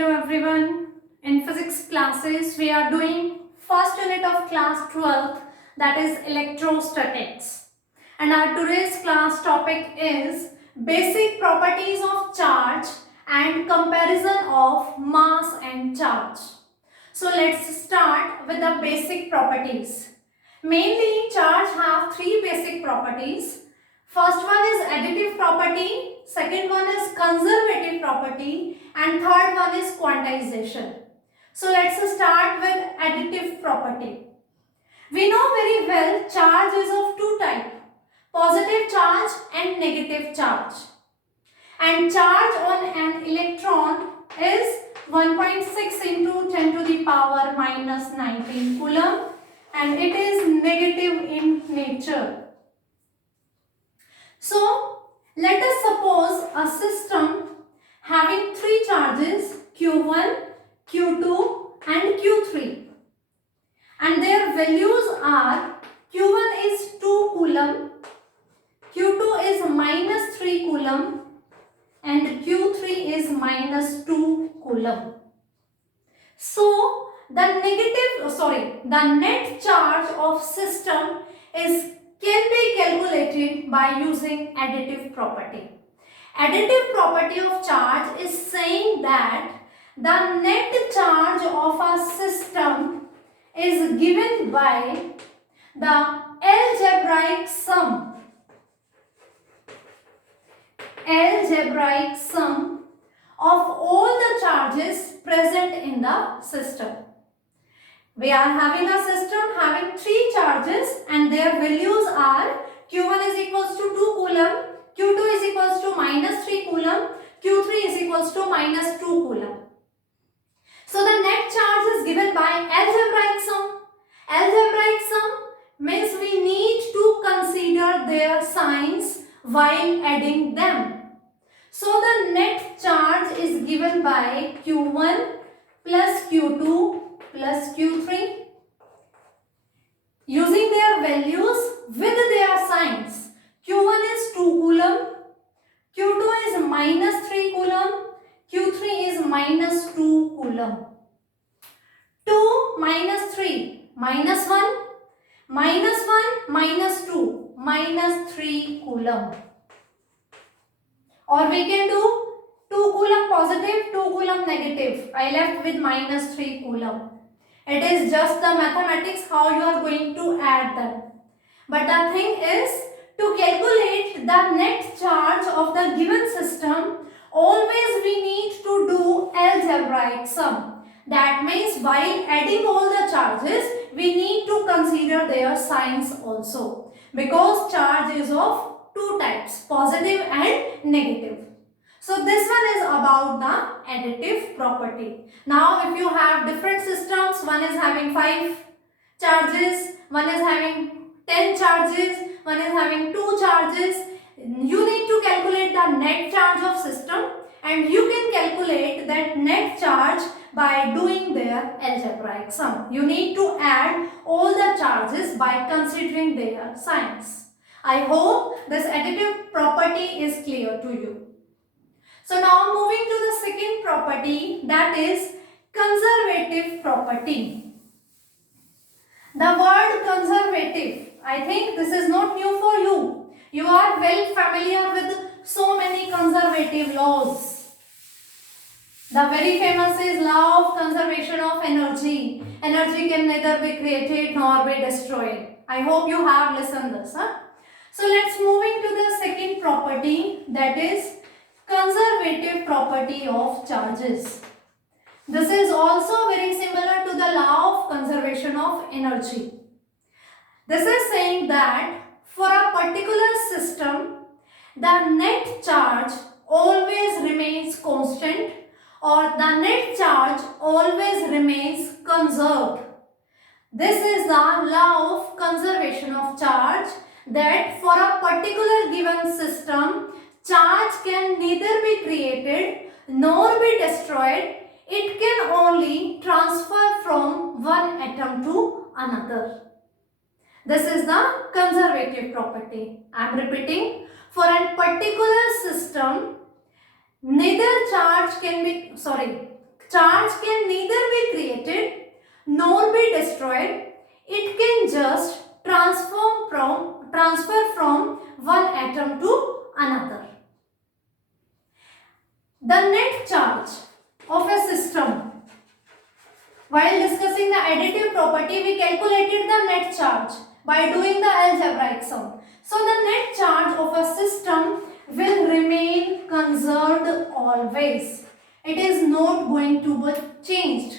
Hello everyone. In physics classes, we are doing first unit of class 12, that is electrostatics. And our today's class topic is basic properties of charge and comparison of mass and charge. So let's start with the basic properties. Mainly, charge have three basic properties. First one is additive property, second one is conservative property, and third one is quantization. So let's start with additive property. We know very well charge is of two types, positive charge and negative charge. And charge on an electron is 1.6 into 10 to the power minus 19 coulomb, and it is negative in nature. So, let us suppose a system having three charges Q1, Q2 and Q3, and their values are Q1 is 2 coulomb, Q2 is minus 3 coulomb and Q3 is minus 2 coulomb. So, the net charge of system can be calculated by using additive property. Additive property of charge is saying that the net charge of a system is given by the algebraic sum of all the charges present in the system. We are having a system having three charges and their values are Q1 is equals to 2 coulomb, Q2 is equals to minus 3 coulomb, Q3 is equals to minus 2 coulomb. So the net charge is given by algebraic sum. Algebraic sum means we need to consider their signs while adding them. So the net charge is given by Q1 plus Q2 plus Q3 using their values with their signs. Q1 is 2 coulomb, Q2 is minus 3 coulomb, Q3 is minus 2 coulomb. 2 minus 3 minus 1, minus 1 minus 2 minus 3 coulomb. Or we can do 2 coulomb positive, 2 coulomb negative. I left with minus 3 coulomb. It is just the mathematics how you are going to add them. But the thing is, to calculate the net charge of the given system, always we need to do algebraic sum. That means while adding all the charges, we need to consider their signs also. Because charge is of two types, positive and negative. So this one is about the additive property. Now if you have different systems, one is having 5 charges, one is having 10 charges, one is having 2 charges, you need to calculate the net charge of system and you can calculate that net charge by doing their algebraic sum. You need to add all the charges by considering their signs. I hope this additive property is clear to you. So now moving to the second property, that is conservative property. The word conservative, I think this is not new for you. You are well familiar with so many conservative laws. The very famous is law of conservation of energy. Energy can neither be created nor be destroyed. I hope you have listened this. So let's moving to the second property, that is conservative property of charges. This is also very similar to the law of conservation of energy. This is saying that for a particular system, the net charge always remains constant or the net charge always remains conserved. This is the law of conservation of charge, that for a particular given system, charge can neither be created nor be destroyed. It can only transfer from one atom to another. This is the conservative property. I am repeating, for a particular system, neither charge can be, charge can neither be created nor be destroyed. It can just transfer from one atom to another. The net charge of a system. While discussing the additive property, we calculated the net charge by doing the algebraic sum. So the net charge of a system will remain conserved always. It is not going to be changed.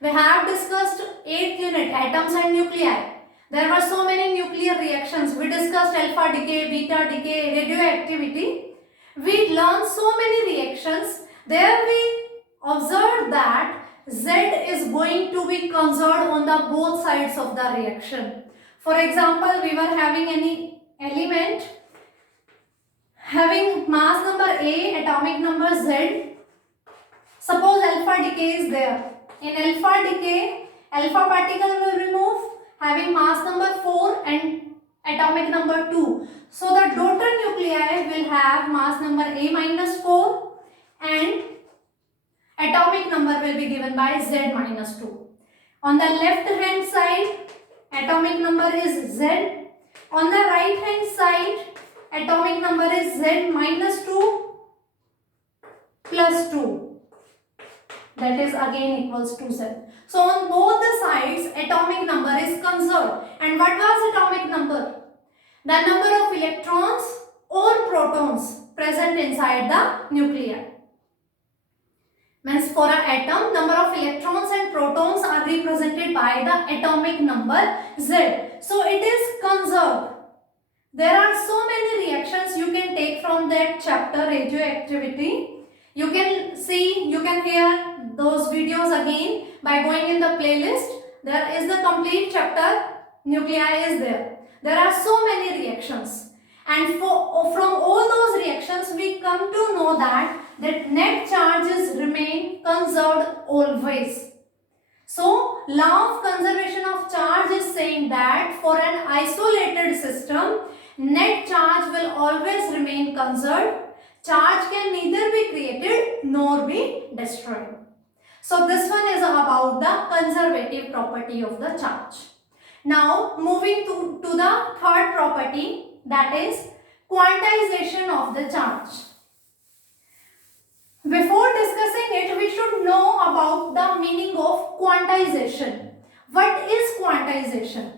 We have discussed 8th unit, atoms and nuclei. There were so many nuclear reactions. We discussed alpha decay, beta decay, radioactivity. We learned so many reactions. There we observed that Z is going to be conserved on the both sides of the reaction. For example, we were having any element having mass number A, atomic number Z. Suppose alpha decay is there. In alpha decay, alpha particle will remove having mass number 4 and atomic number 2. So the daughter nuclei will have mass number A minus 4 and atomic number will be given by Z minus 2. On the left hand side, atomic number is Z. On the right hand side, atomic number is Z minus 2 plus 2. That is again equals to Z. So on both the sides, atomic number is conserved. And what was atomic number? The number of electrons or protons present inside the nuclei. Means for an atom, number of electrons and protons are represented by the atomic number Z. So it is conserved. There are so many reactions you can take from that chapter, radioactivity. You can see, you can hear those videos again by going in the playlist. There is the complete chapter, nuclei is there. There are so many reactions. And from all those reactions, we come to know that net charges remain conserved always. So, law of conservation of charge is saying that for an isolated system, net charge will always remain conserved. Charge can neither be created nor be destroyed. So, this one is about the conservative property of the charge. Now, moving to the third property, that is quantization of the charge. Before discussing it, we should know about the meaning of quantization. What is quantization?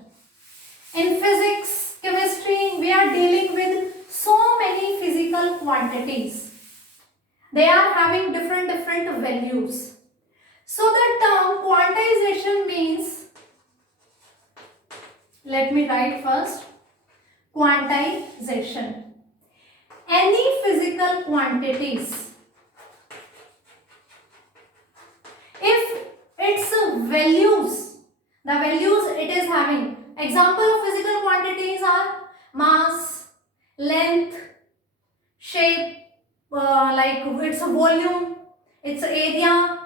In physics, chemistry, we are dealing with so many physical quantities. They are having different values. So the term quantization means, let me write first, quantization. Any physical quantities, if its values, the values it is having, example of physical quantities are mass, length, shape, like its volume, its area,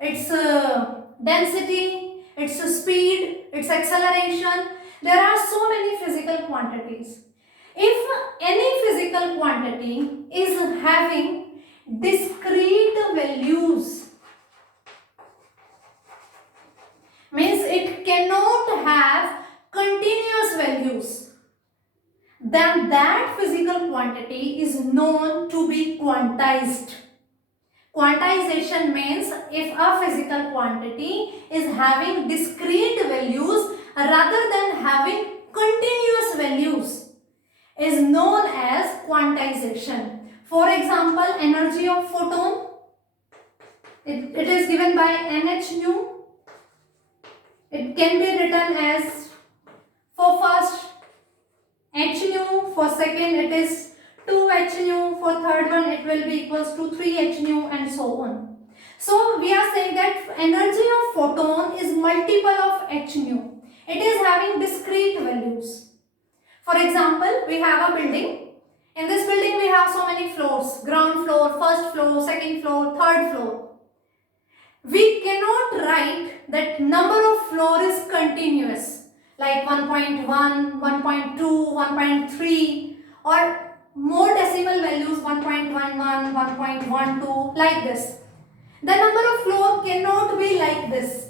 its density, its speed, its acceleration. There are so many physical quantities. If any physical quantity is having discrete values, means it cannot have continuous values, then that physical quantity is known to be quantized. Quantization means if a physical quantity is having discrete values rather than having continuous values, is known as quantization. For example, energy of photon, it is given by nh nu. It can be written as, for first h nu, for second it is 2h nu, for third one it will be equals to 3h nu, and so on. So we are saying that energy of photon is multiple of h nu. It is having discrete values. For example, we have a building. In this building we have so many floors, ground floor, first floor, second floor, third floor. We cannot write that number of floor is continuous, like 1.1, 1.2, 1.3, or more decimal values, 1.11, 1.12, like this. The number of floor cannot be like this.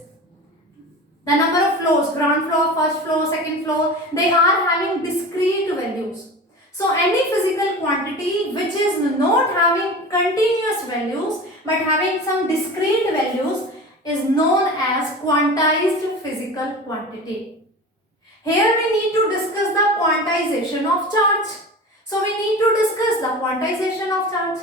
The number of floors, ground floor, first floor, second floor, they are having discrete values. So any physical quantity which is not having continuous values but having some discrete values is known as quantized physical quantity. Here we need to discuss the quantization of charge. So we need to discuss the quantization of charge.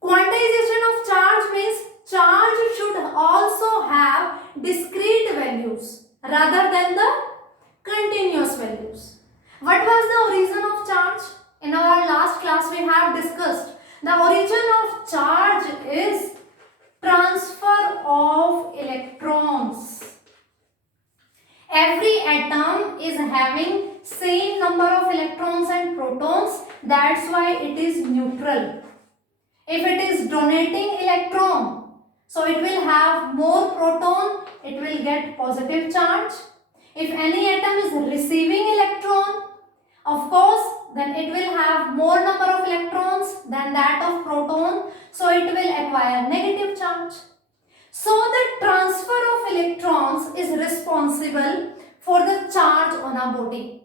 Quantization of charge means charge should also have discrete values rather than the continuous values. What was the origin of charge? In our last class we have discussed the origin of charge is transfer of electrons. Every atom is having same number of electrons and protons, that's why it is neutral. If it is donating electron, so it will have more proton, it will get positive charge. If any atom is receiving electron, of course, then it will have more number of electrons than that of proton, so it will acquire negative charge. So the transfer of electrons is responsible for the charge on a body.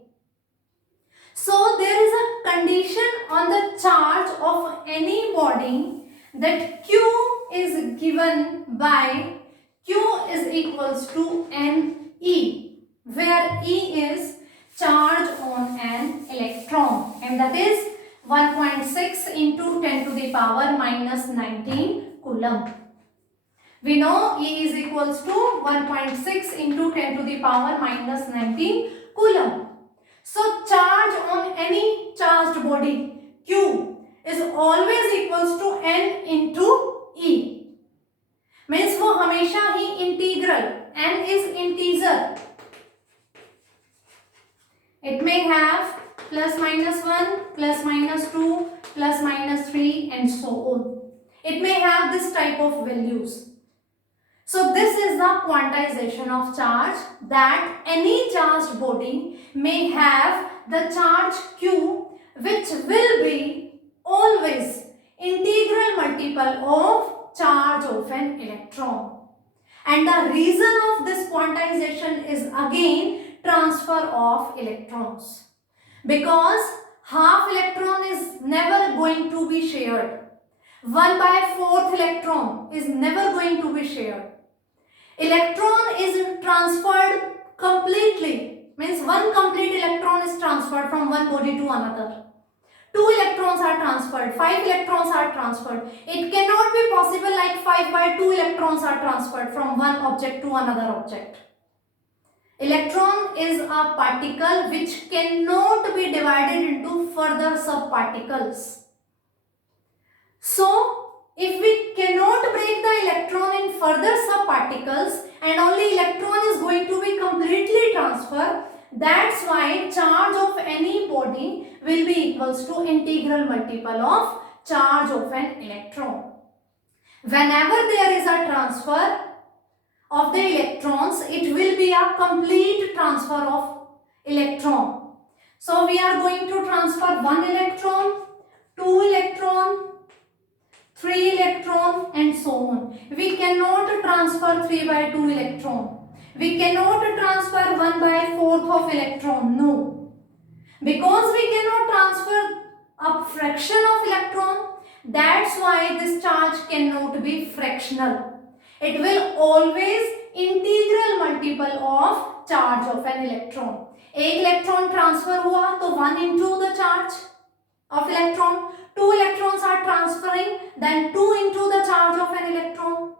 So there is a condition on the charge of any body that Q is given by Q is equals to NE, where E is charge on an electron, and that is 1.6 into 10 to the power minus 19 coulomb. We know E is equals to 1.6 into 10 to the power minus 19 coulomb. So charge on any charged body Q is always equals to N into E. Means वो हमेशा ही integral, N is integer. It may have plus minus 1, plus minus 2, plus minus 3 and so on. It may have this type of values. So this is the quantization of charge, that any charged body may have the charge Q which will be always integral multiple of charge of an electron. And the reason of this quantization is again transfer of electrons. Because half electron is never going to be shared. 1/4 electron is never going to be shared. Electron is transferred completely, means one complete electron is transferred from one body to another. 2 electrons are transferred, 5 electrons are transferred. It cannot be possible like 5/2 electrons are transferred from one object to another object. Electron is a particle which cannot be divided into further subparticles. So, if we cannot break the electron in further subparticles and only electron is going to be completely transferred, that's why charge of any body will be equals to integral multiple of charge of an electron. Whenever there is a transfer of the electrons, it will be a complete transfer of electron. So we are going to transfer 1 electron, 2 electron, 3 electron and so on. We cannot transfer 3/2 electron. We cannot transfer 1/4 of electron. No. Because we cannot transfer a fraction of electron, that's why this charge cannot be fractional. It will always integral multiple of charge of an electron. एक electron transfer हुआ तो 1 into the charge of electron. 2 electrons are transferring, then 2 into the charge of an electron.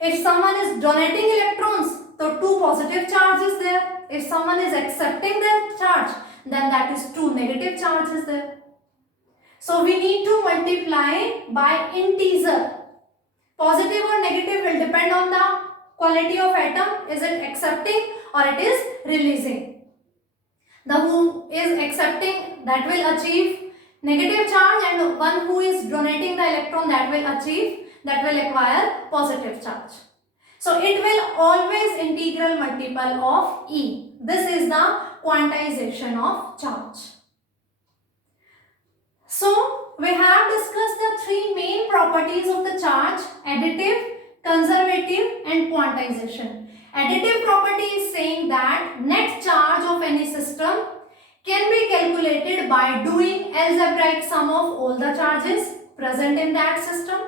If someone is donating electrons, so 2 positive charge is there. If someone is accepting their charge, then that is 2 negative charge is there. So we need to multiply by integer. Positive or negative will depend on the quality of atom. Is it accepting or it is releasing? The who is accepting, that will achieve negative charge, and one who is donating the electron, that will acquire positive charge. So it will always integral multiple of E. This is the quantization of charge. So we have discussed the 3 main properties of the charge: additive, conservative and quantization. Additive property is saying that net charge of any system can be calculated by doing algebraic sum of all the charges present in that system.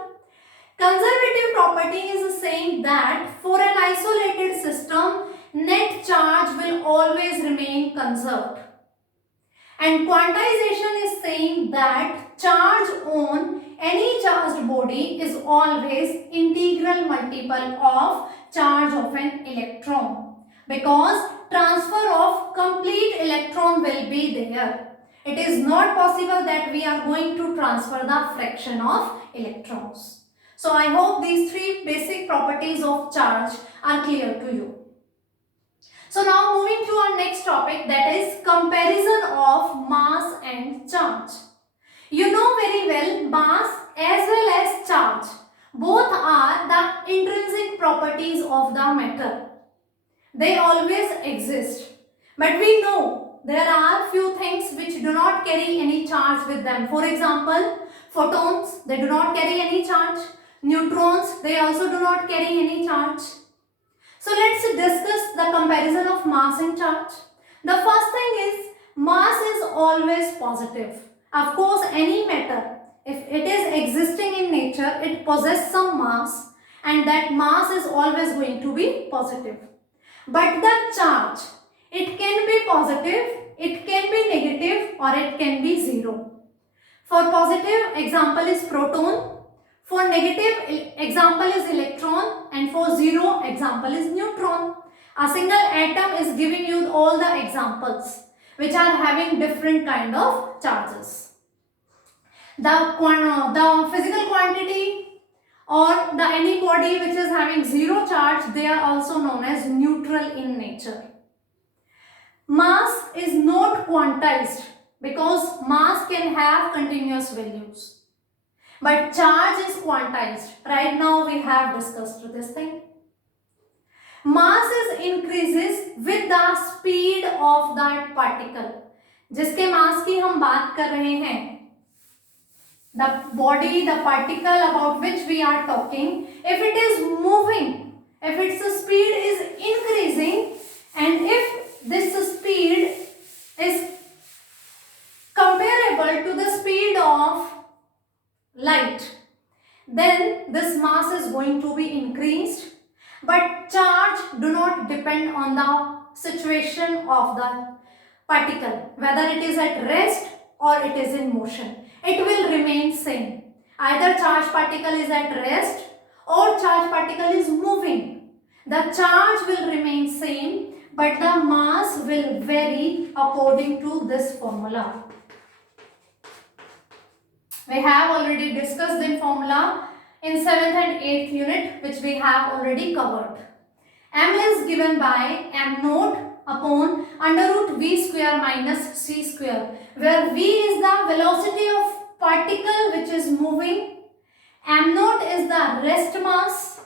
Conservative property is saying that for an isolated system, net charge will always remain conserved. And quantization is saying that charge on any charged body is always integral multiple of charge of an electron, because transfer of complete electron will be there. It is not possible that we are going to transfer the fraction of electrons. So I hope these three basic properties of charge are clear to you. So now moving to our next topic, that is comparison of mass and charge. You know very well, mass as well as charge, both are the intrinsic properties of the matter. They always exist. But we know there are few things which do not carry any charge with them. For example, photons, they do not carry any charge. Neutrons, they also do not carry any charge. So let's discuss the comparison of mass and charge. The first thing is, mass is always positive. Of course, any matter, if it is existing in nature, it possesses some mass, and that mass is always going to be positive. But the charge, it can be positive, it can be negative, or it can be zero. For positive, example is proton. For negative, example is electron, and for zero, example is neutron. A single atom is giving you all the examples which are having different kind of charges. The physical quantity or the any body which is having zero charge, they are also known as neutral in nature. Mass is not quantized because mass can have continuous values. But charge is quantized. Right now we have discussed this thing. Mass is increases with the speed of that particle. जिसके mass की हम बात कर रहे हैं, the body, the particle about which we are talking, if it is moving, if its speed is increasing, and if this speed is comparable to the speed of light, then this mass is going to be increased. But charge do not depend on the situation of the particle, whether it is at rest or it is in motion. It will remain same. Either charge particle is at rest or charge particle is moving. The charge will remain same, but the mass will vary according to this formula. We have already discussed the formula in 7th and 8th unit, which we have already covered. M is given by m naught upon under root v square minus c square, where v is the velocity of particle which is moving, m naught is the rest mass.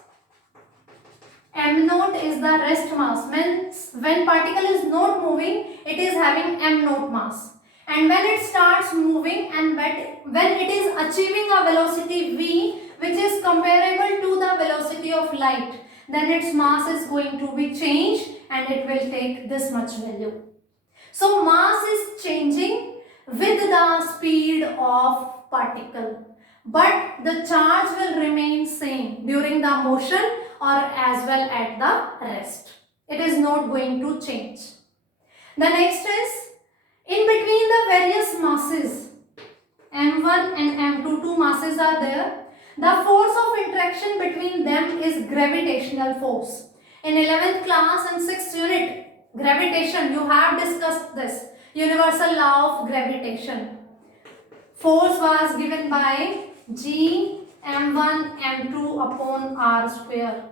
M naught is the rest mass. Means when particle is not moving, it is having m naught mass. And when it starts moving and when it is achieving a velocity v which is comparable to the velocity of light, then its mass is going to be changed and it will take this much value. So mass is changing with the speed of particle, but the charge will remain same during the motion or as well at the rest. It is not going to change. The next is, in between the various masses, m1 and m2, two masses are there. The force of interaction between them is gravitational force. In 11th class and 6th unit, gravitation, you have discussed this, universal law of gravitation. Force was given by G m1 m2 upon r square.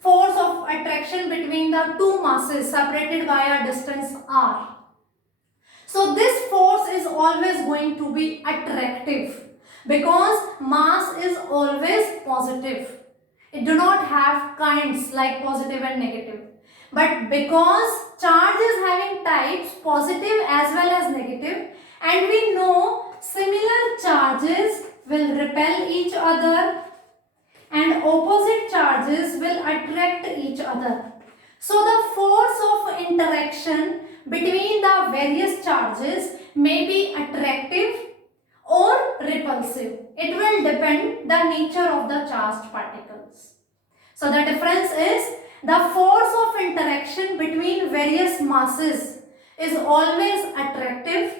Force of attraction between the two masses separated by a distance r. So this force is always going to be attractive because mass is always positive. It do not have kinds like positive and negative. But because charge is having types positive as well as negative, and we know similar charges will repel each other and opposite charges will attract each other. So the force of interaction between the various charges may be attractive or repulsive. It will depend the nature of the charged particles. So the difference is the force of interaction between various masses is always attractive,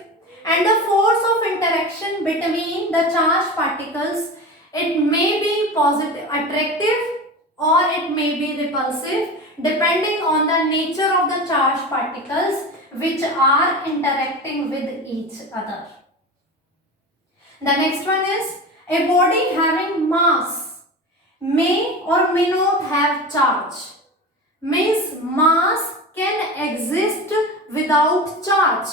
and the force of interaction between the charged particles, it may be positive, attractive, or it may be repulsive depending on the nature of the charged particles which are interacting with each other. The next one is a body having mass may or may not have charge. Means mass can exist without charge.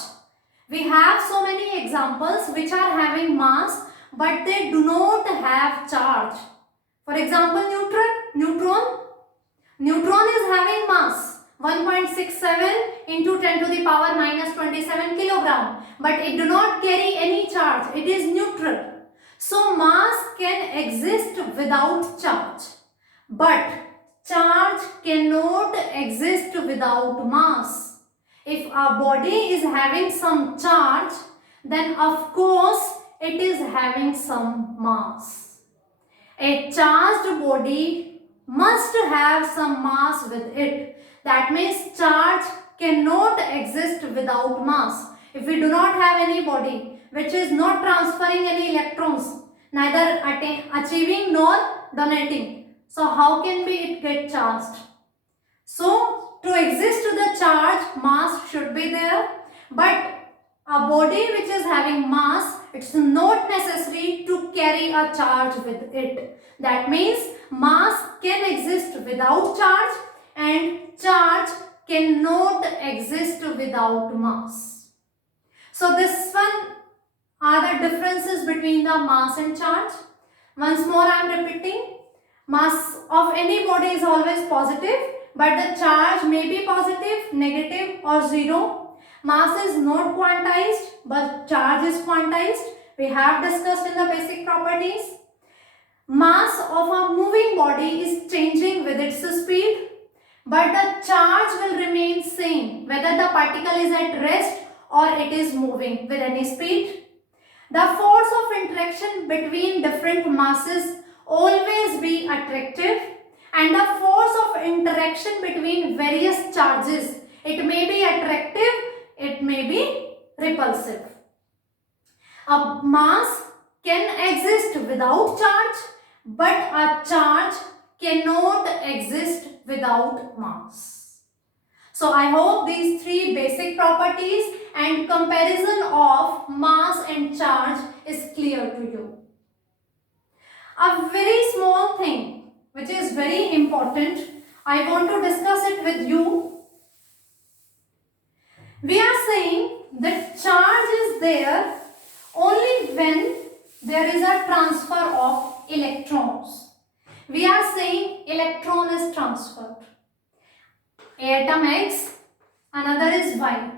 We have so many examples which are having mass but they do not have charge. For example, neutron. Neutron is having mass 1.67 into 10 to the power minus 27 kilogram, but it do not carry any charge. It is neutral. So mass can exist without charge, but charge cannot exist without mass. If a body is having some charge, then of course it is having some mass. A charged body must have some mass with it. That means charge cannot exist without mass. If we do not have any body which is not transferring any electrons, neither achieving nor donating, so how can it get charged? So to exist the charge, mass should be there, but a body which is having mass, it's not necessary to carry a charge with it. That means mass can exist without charge and charge cannot exist without mass. So this one are the differences between the mass and charge. Once more I am repeating. Mass of any body is always positive, but the charge may be positive, negative or zero. Mass is not quantized, but charge is quantized. We have discussed in the basic properties. Mass of a moving body is changing with its speed, but the charge will remain same whether the particle is at rest or it is moving with any speed. The force of interaction between different masses always be attractive, and the force of interaction between various charges, it may be attractive, it may be repulsive. A mass can exist without charge, but a charge cannot exist without mass. So I hope these three basic properties and comparison of mass and charge is clear to you. A very small thing which is very important, I want to discuss it with you. We are saying that charge is there only when there is a transfer of electrons. We are saying electron is transferred. Atom X, another is Y.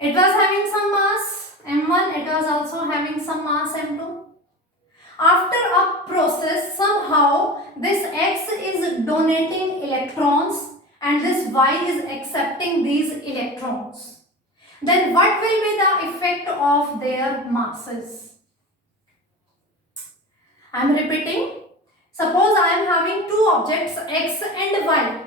It was having some mass M1, it was also having some mass M2. After a process, somehow this X is donating electrons and this Y is accepting these electrons. Then what will be the effect of their masses? I am repeating. Suppose I am having two objects X and Y.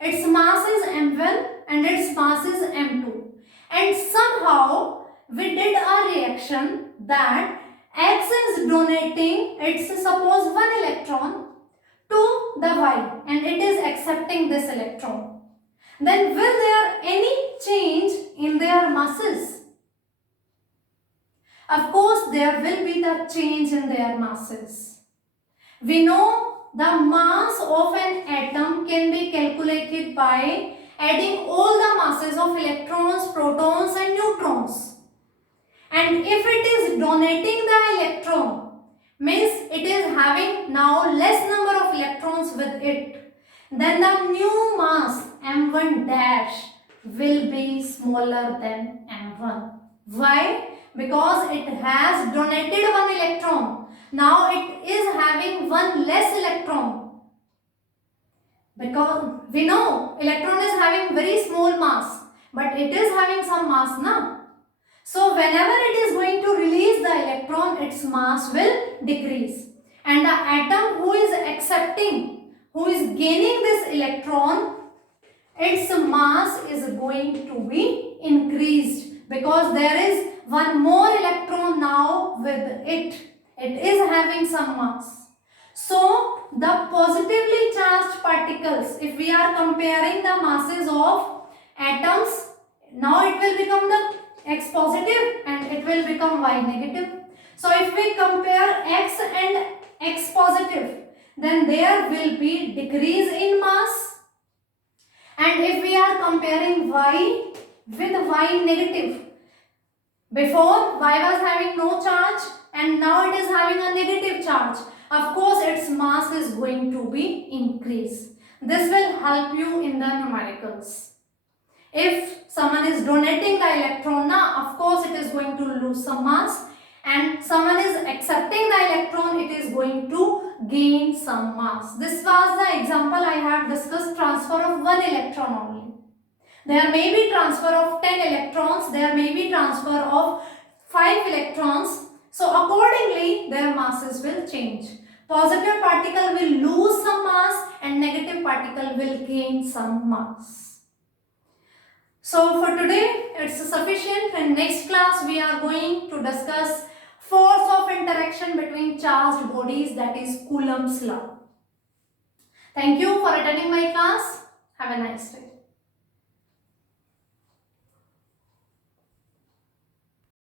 Its mass is M1 and its mass is M2. And somehow we did a reaction that X is donating its suppose one electron to the Y and it is accepting this electron. Then will there any change in their masses? Of course there will be the change in their masses. We know the mass of an atom can be calculated by adding all the masses of electrons, protons and neutrons. And if it is donating the electron, means it is having now less number of electrons with it, then the new mass M1 dash will be smaller than M1. Why? because it has donated one electron. Now it is having one less electron. Because we know electron is having very small mass, but it is having some mass now. So whenever it is going to release the electron, its mass will decrease. And the atom who is accepting, who is gaining this electron, its mass is going to be increased because there is one more electron now with it. It is having some mass. So the positively charged particles, if we are comparing the masses of atoms, now it will become the X positive and it will become Y negative. So if we compare X and X positive, then there will be decrease in mass. And if we are comparing Y with Y negative, before Y was having no charge and now it is having a negative charge, of course its mass is going to be increased. This will help you in the numericals. If someone is donating the electron now, of course it is going to lose some mass, and someone is accepting the electron, it is going to gain some mass. This was the example I have discussed, transfer of one electron only. There may be transfer of 10 electrons, there may be transfer of 5 electrons. So accordingly their masses will change. Positive particle will lose some mass and negative particle will gain some mass. So for today it's sufficient. In next class we are going to discuss force of interaction between charged bodies, that is Coulomb's law. Thank you for attending my class. Have a nice day.